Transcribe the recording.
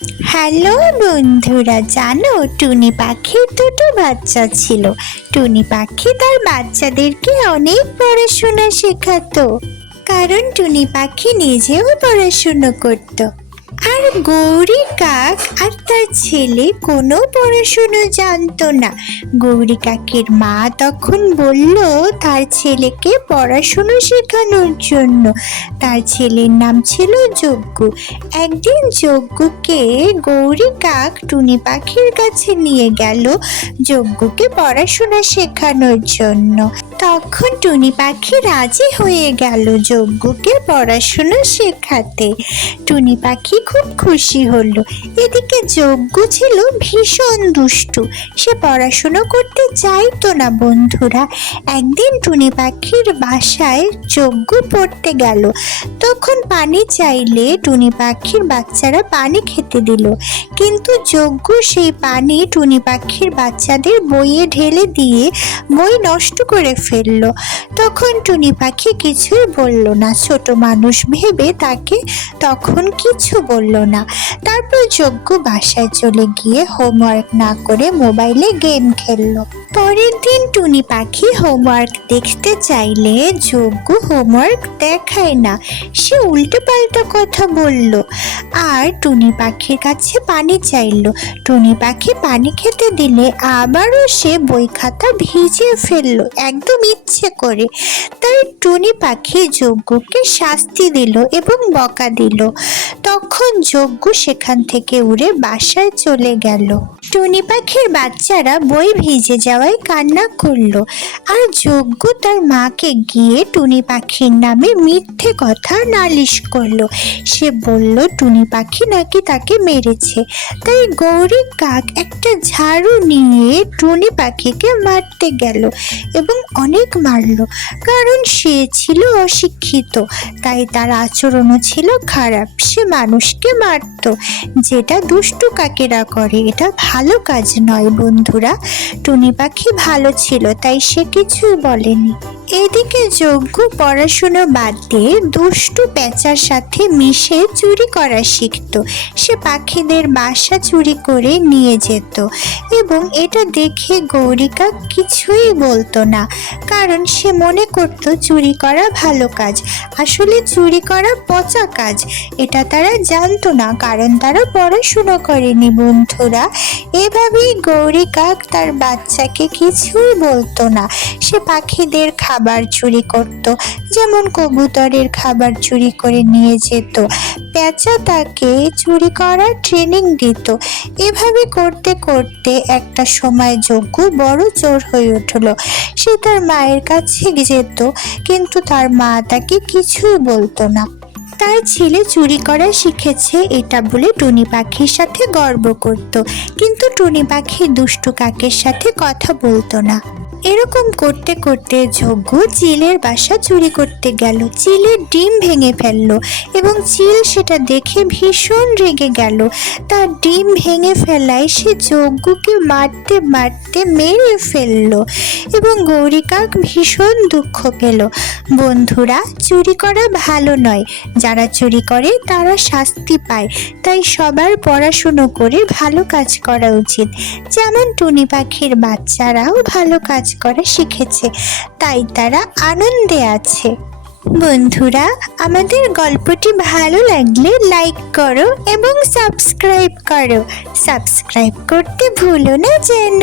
Hello বন্ধুরা, জানো টুনি পাখির দুটো বাচ্চা ছিল। টুনি পাখি তার বাচ্চাদেরকে অনেক পড়াশোনা শেখাতো, কারণ টুনি পাখি নিজেও পড়াশুনো করত। আর গৌরী কাক আর তার ছেলে কোনো পড়াশুনো জানতো না। গৌরী কাকের মা তখন বলল তার ছেলেকে পড়াশুনো শেখানোর জন্য। তার ছেলের নাম ছিল যজ্ঞ। একদিন যজ্ঞকে গৌরী কাক টুনি পাখির কাছে নিয়ে গেল যজ্ঞকে পড়াশোনা শেখানোর জন্য। তখন টুনি পাখি রাজি হয়ে গেল যজ্ঞকে পড়াশোনা শেখাতে। টুনি পাখি খুব খুশি হলো। এদিকে যজ্ঞ ছিল ভীষণ দুষ্টু, সে পড়াশোনা করতে চাইতো না। বন্ধুরা, একদিন টুনি পাখির বাসায় যজ্ঞ পড়তে গেল। তখন পানি চাইলে টুনি পাখির বাচ্চারা পানি খেতে দিল, কিন্তু যজ্ঞ সেই পানি টুনি পাখির বাচ্চাদের বইয়ে ঢেলে দিয়ে বই নষ্ট করে ফেললো। তখন টুনি পাখি কিছুই বলল না, ছোট মানুষ ভেবে তাকে তখন কিছু বলল না। তারপর যজ্ঞ বাসায় চলে গিয়ে হোমওয়ার্ক না করে মোবাইলে গেম খেললো। পরের দিন টুনি পাখি হোমওয়ার্ক দেখতে চাইলে যজ্ঞ হোমওয়ার্ক দেখায় না, সে উল্টো পাল্টা কথা বলল। আর টুনি পাখির কাছে পানি চাইলো। টুনি পাখি পানি খেতে দিলে আবারও সে বই খাতা ভিজিয়ে ফেললো, একদম ইচ্ছে করে। তাই টুনি পাখি যজ্ঞকে শাস্তি দিল এবং বকা দিল। তখন যজ্ঞ সেখান থেকে উড়ে বাসায় চলে গেল। টুনি পাখির বাচ্চারা বই ভিজে যাওয়ায় কান্না করলো। আর যজ্ঞ তার মাকে গিয়ে টুনি পাখির নামে মিথ্যে কথা নালিশ করলো। সে বলল টুনি পাখি নাকি তাকে মেরেছে। তাই গৌরী কাক একটা ঝাড়ু নিয়ে টুনি পাখিকে মারতে গেল এবং অনেক মারলো, কারণ সে ছিল অশিক্ষিত। তাই তার আচরণও ছিল খারাপ, সে মানুষকে মারত, যেটা দুষ্টু কাকেরা করে। এটা ভালো কাজ নয়। বন্ধুরা, টুনি পাখি ভালো ছিল, তাই সে কিছুই বলেনি। এদিকে যজ্ঞ পড়াশুনো বাদ দিয়ে দুষ্টু পেঁচার সাথে মিশে চুরি করা শিখত। সে পাখিদের বাসা চুরি করে নিয়ে যেত এবং এটা দেখে গৌরী কাক কিছুই বলতো না, কারণ সে মনে করত চুরি করা ভালো কাজ। আসলে চুরি করা পচা কাজ, এটা তারা জানতো না, কারণ তারা পড়াশুনো করেনি। বন্ধুরা, এভাবেই গৌরী কাক তার বাচ্চাকে কিছুই বলতো না। সে পাখিদের খাবার চুরি করত, যেমন কবুতরের খাবার চুরি করে নিয়ে যেত। পেঁচা তাকে চুরি করার ট্রেনিং দিত। এভাবে করতে করতে একটা সময় যজ্ঞ বড় চোর হয়ে উঠল। সে তার মায়ের কাছে যেত, কিন্তু তার মা তাকে কিছুই বলতো না। তার ছেলে চুরি করা শিখেছে এটা বলে টুনি পাখির সাথে গর্ব করত, কিন্তু টুনি পাখি দুষ্টু কাকের সাথে কথা বলতো না। এরকম করতে করতে যজ্ঞ চিলের বাসা চুরি করতে গেল। চিলের ডিম ভেঙে ফেললো এবং চিল সেটা দেখে ভীষণ রেগে গেল। তার ডিম ভেঙে ফেলায় সে যজ্ঞকে মারতে মারতে মেরে ফেললো এবং গৌরী কাক ভীষণ দুঃখ পেল। বন্ধুরা, চুরি করা ভালো নয়, যারা চুরি করে তারা শাস্তি পায়। তাই সবার পড়াশুনো করে ভালো কাজ করা উচিত। যেমন টুনি পাখির বাচ্চারাও ভালো কাজ করা শিখেছে, তাই তারা আনন্দে আছে। বন্ধুরা, আমাদের গল্পটি ভালো লাগলে লাইক করো এবং সাবস্ক্রাইব করো। সাবস্ক্রাইব করতে ভুলো না যেন।